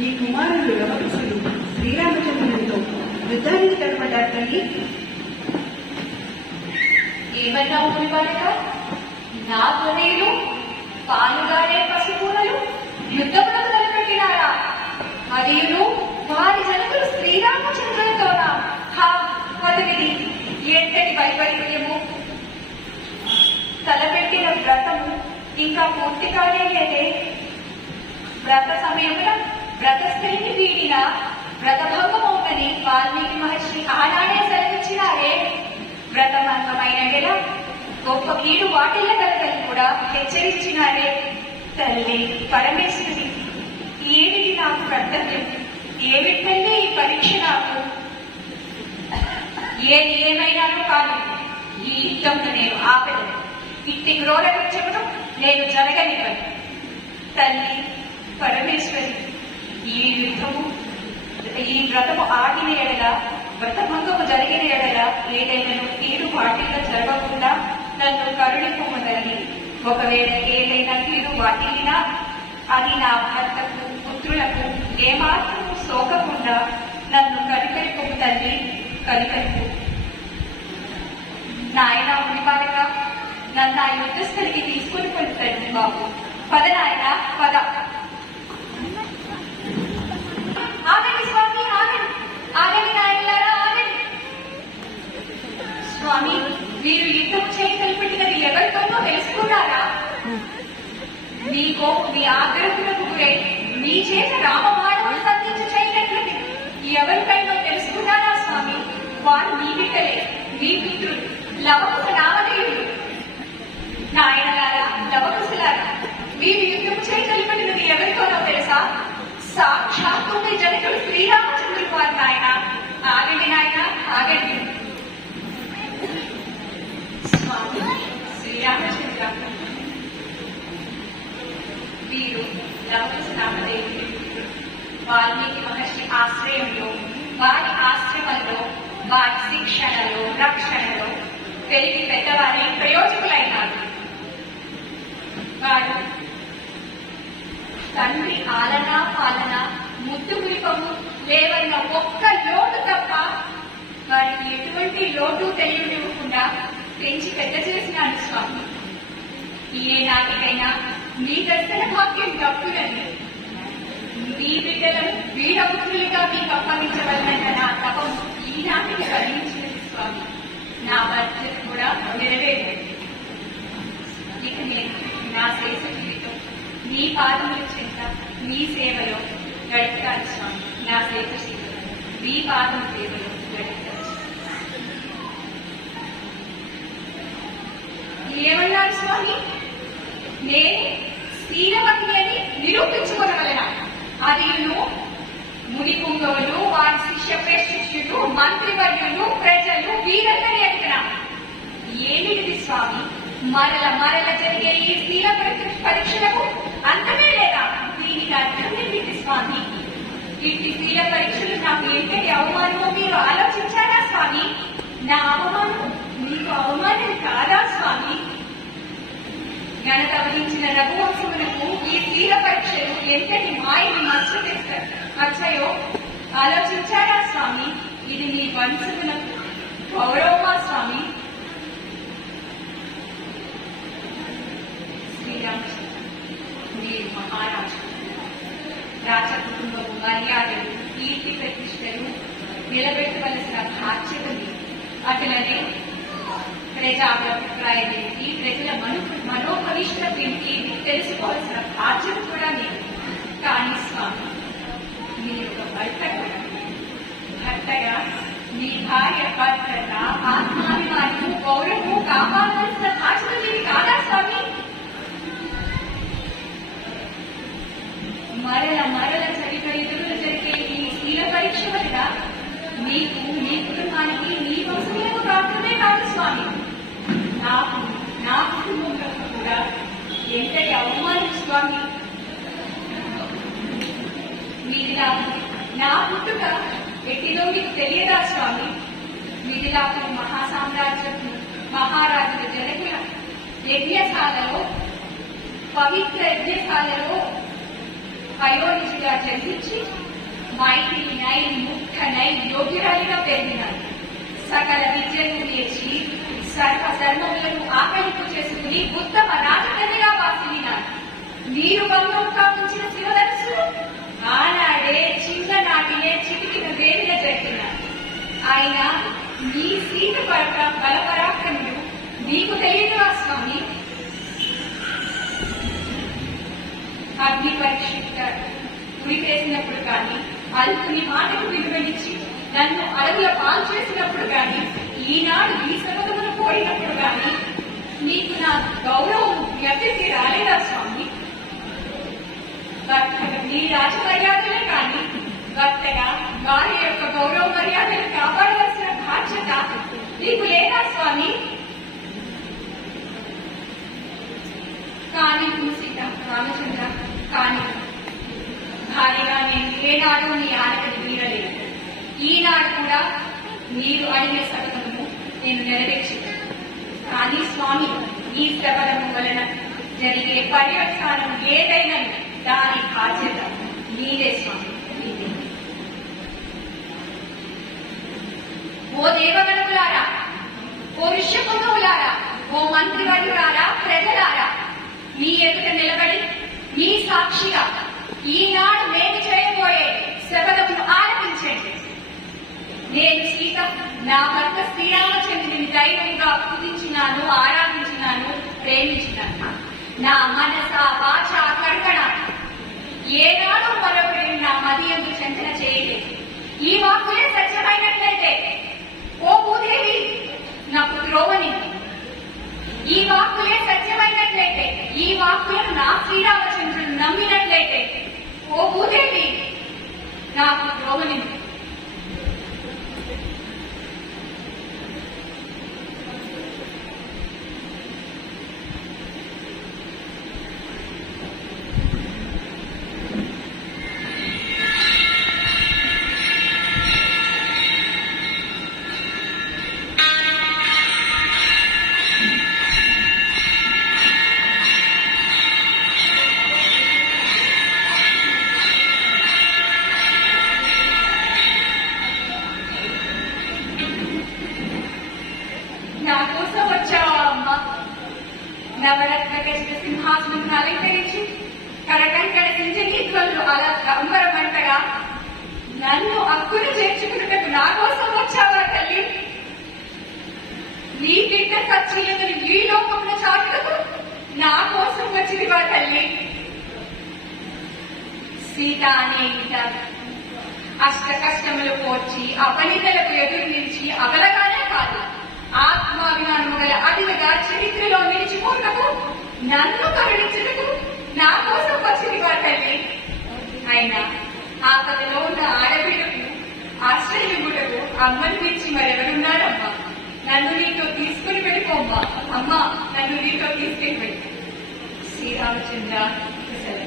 నీ కుమారుడు లవకుశుడు శ్రీరామచంద్రునితో యుద్ధానికి తలపడ్డారు తల్లి ఏమన్నావు మునివాడక నా తొనీలు పాలుగానే పసిపూనలు యుద్ధములకు తలపెట్టినారా? మరియును వారి జనకులు శ్రీరామచంద్రులతోనా హా అతనిది ఎంతటి వైపరీత్యము? తలపెట్టిన వ్రతము ఇంకా పూర్తి కానే లేదే వ్రత సమయంలో వ్రతస్థలిని వీడిన వ్రతభంగమవుతని వాల్మీకి మహర్షి ఆనాడే సెలవిచ్చినారే వ్రతభంగమైన వేళ గొప్ప కీడు వాటిల్ల కలగని కూడా హెచ్చరించినారే. తల్లి పరమేశ్వరి ఏమిటి నాకు కర్తవ్యం? ఏమిటండి ఈ పరీక్ష నాకు? ఏది ఏమైనానో కాదు ఈ యుద్ధంను నేను ఆపలేదు ఇట్టి క్రోర చెప్పడం నేను జరగనివ్వను. తల్లి పరమేశ్వరి ఈ యుద్ధము ఈ వ్రతము ఆగిన ఎడల వ్రతభంగము జరిగిన ఎడల ఏదైనా కీడు వాటిల్లో జరగకుండా నన్ను కరుణిపోము ఒకవేళ ఏదైనా కీడు వాటిల్లినా అది నా భర్తకు పుత్రులకు ఏమాత్రము సోకకుండా నన్ను కనికరిపోము తల్లి కనికరిపు. నాయన మునిపాలక నన్ను ఆ యుద్ధస్థలికి తీసుకుని వెళ్తాడు బాబు. పద నాయన పద. స్వామి మీరు యుద్ధం చేయగలిపెట్టినది ఎవరితోనో తెలుసుకున్నారా? మీకు మీ ఆగ్రహులకు గురై మీ చేత రామబాణములు సంధించి చేయగలిగినది ఎవరికైనా తెలుసుకున్నారా స్వామి? వారు మీ బిడ్డలే మీ మిత్రులు లవకుశ రామదేవుడు నాయనలారా లవకుశలారా మీరు యుద్ధం చేయగలిగినది ఎవరితోనో తెలుసా? సాక్షాత్తు మీ జనకుడు శ్రీరామచంద్రుడు వారు నాయన. ఆగండి నాయన ఆగండి. వీరు వాల్మీకి మహర్షి ఆశ్రయంలో వారి ఆశ్రమంలో వారి శిక్షణలో రక్షణలో పెరిగి పెద్దవారి ప్రయోజకులైనారు. వాడు తండ్రి ఆలన పాలన ముద్దు గురిపము లేవన్న ఒక్క లోటు తప్ప వారికి ఎటువంటి లోటు తెలియనివ్వకుండా పెంచి పెద్ద చేసినాడు స్వామి. ఏ నాటికైనా మీ దర్శన భాగ్యం తప్పునండి మీ బిడ్డలను వీరపుత్రులుగా మీకు అప్పగించవలన నా తపం ఈనాటికి కలిగించినది స్వామి నా బాధ్యత కూడా నెరవేరండి ఇక నేను నా శేష జీవితం మీ పాదముల చెంత మీ సేవలో గడుపుతాను స్వామి నా శేష జీవితం మీ పాదం సేవలో గడుపుతాను ఏమన్నారు స్వామి? నేను స్థిరవతి అని నిరూపించుకోగలనా? అదిను ముని పుంగవులు వారి శిష్య ప్రశిష్యులు మంత్రివర్యులు ప్రజలు వీరందరి అడిగిన ఏమిటిది స్వామి? మరల మరల జరిగే ఈ స్థిర పరీక్షలకు అంతమే లేదా? దీనికి అర్థం ఏమిటి స్వామి? ఇట్టి స్థిర పరీక్షలు నాకు ఎంతటి అవమానమో మీరు ఆలోచించారా స్వామి? నా అవమానం మీకు అవమానం కాదా స్వామి? ఘనత వహించిన రఘువంశమునకు ఈ తీర పరీక్షలు ఎంతటి మాయని మచ్చ తెస్తారు? మచ్చయో ఆలోచించారా స్వామి? ఇది నీ వంశమునకు గౌరవమా స్వామి? శ్రీరామచంద్ర మీరు మహారాజు. రాజ కుటుంబము మర్యాదలు కీర్తి ప్రతిష్టలు నిలబెట్టవలసిన బాధ్యత అతననే అటులనే ప్రజాభిప్రాయం ప్రజల మను మనోభవిష్యత్ ఏంటి ఇది తెలుసుకోవాల్సిన బాధ్యత కూడా మీరు కానీ స్వామి మీరు ఒక భర్త కూడా. భర్తగా మీ భార్య భర్త ఆత్మాభిమానము గౌరవము కాపాడాల్సిన బాధ్యత మీరు కాదా స్వామి? మరల మరల చరిత్రలు జరిగే ఈ శీల పరీక్ష వల్ల మీకు మీ కుటుంబానికి మీ వంశములకు మాత్రమే కాదు స్వామి నాకు నా కుటుంబంలో కూడా ఎంతటి అవమానం స్వామి. మీదిలా నా పుట్టుక ఎట్టిలో మీకు తెలియదా స్వామి? మీదిలా మహాసామ్రాజ్యము మహారాజుల జనకుల యజ్ఞశాలలో పవిత్ర యజ్ఞశాలలో పయోనిజిగా జన్మించి ముఖ్య నయ్ యోగ్యురాలిగా పెరిగినారు సకల విద్యను నేర్చి సర్వ ధర్మములను ఆకలింపు చేసుకుని ఉత్తమ రాజకన్యగా వాసినాడు మీరు బంధం కావించిన శివదర్శు ఆనాడే చిన్ననాటినే చిటికిన వేదిన జరిగినాడు ఆయన మీ సీత పరక బలపరాక్రములు మీకు తెలియదురా స్వామి. అగ్ని పరీక్ష ఉరికేసినప్పుడు కానీ అల్పుని మాటకు విలువనిచ్చి నన్ను అడవుల పాలు చేసినప్పుడు కానీ ఈనాడు కానీ నీకు నా గౌరవం వ్యక్తికి రాలేదా స్వామి? నీ నీ రాజమర్యాదలే కానీ భర్తగా వారి యొక్క గౌరవ మర్యాదలు కాపాడవలసిన బాధ్యత నీకు లేదా స్వామి? కానీ సీత రామచంద్ర కానీ భారీగా నేను ఏనాడు నీ ఆనకని మీరలేదు ఈనాడు కూడా మీరు అడిగే సతకము నేను నెరవేర్చిన కానీ స్వామి ఈ శబదము వలన జరిగే పర్యవసానం ఏదైనా దాని బాధ్యత మీరే స్వామి ఓ దేవగణములారా ఓ ఋష్యపుంగములారా ఓ మంత్రివర్యులారా ప్రజలారా మీ ఎదుట నిలబడి మీ సాక్షిగా ఈనాడు మేము చేయబోయే శపథమును ఆ నేను సీత నా భర్త శ్రీరామచంద్రుని దైవంగా పూజించినాను ఆరాధించినాను ప్రేమించినాను. నా మనస వాచ కర్కణ. ఏనాడు మరొకరిని నా ఎందుకు చంచన చేయలేదు. ఈ వాక్కులే సత్యమైనట్లయితే ఓ భూదేవి నాకు ద్రోవని ఈ వాక్కులే సత్యమైనట్లయితే ఈ వాక్కులను నా శ్రీరామచంద్రుడు నమ్మినట్లయితే ఓ భూదేవి నాకు ద్రోవని నీ బిడ్డ ఈ లోకంలో చాటుటకు నా కోసం వచ్చింది మా తల్లి. సీత అనే ఇంట. అష్ట కష్టములు పోర్చి అపనితలకు ఎదురు నిలిచి అగలగానే కాదు ఆత్మాభిమానము గల అతిగా చరిత్రలో నిలిచిపోటకు నన్ను కరుణించుటకు నా కోసం వచ్చింది మా తల్లి. అయినా ఆ కథలో ఉన్న ఆడబిడ్డకు ఆశ్రయముటకు అమ్మని పిలిచి మరెవరున్నారో నన్ను నీతో తీసుకుని వెళ్ళిపోమ్మా అమ్మా నన్ను నీతో తీసుకుని శ్రీరామచంద్ర కుశల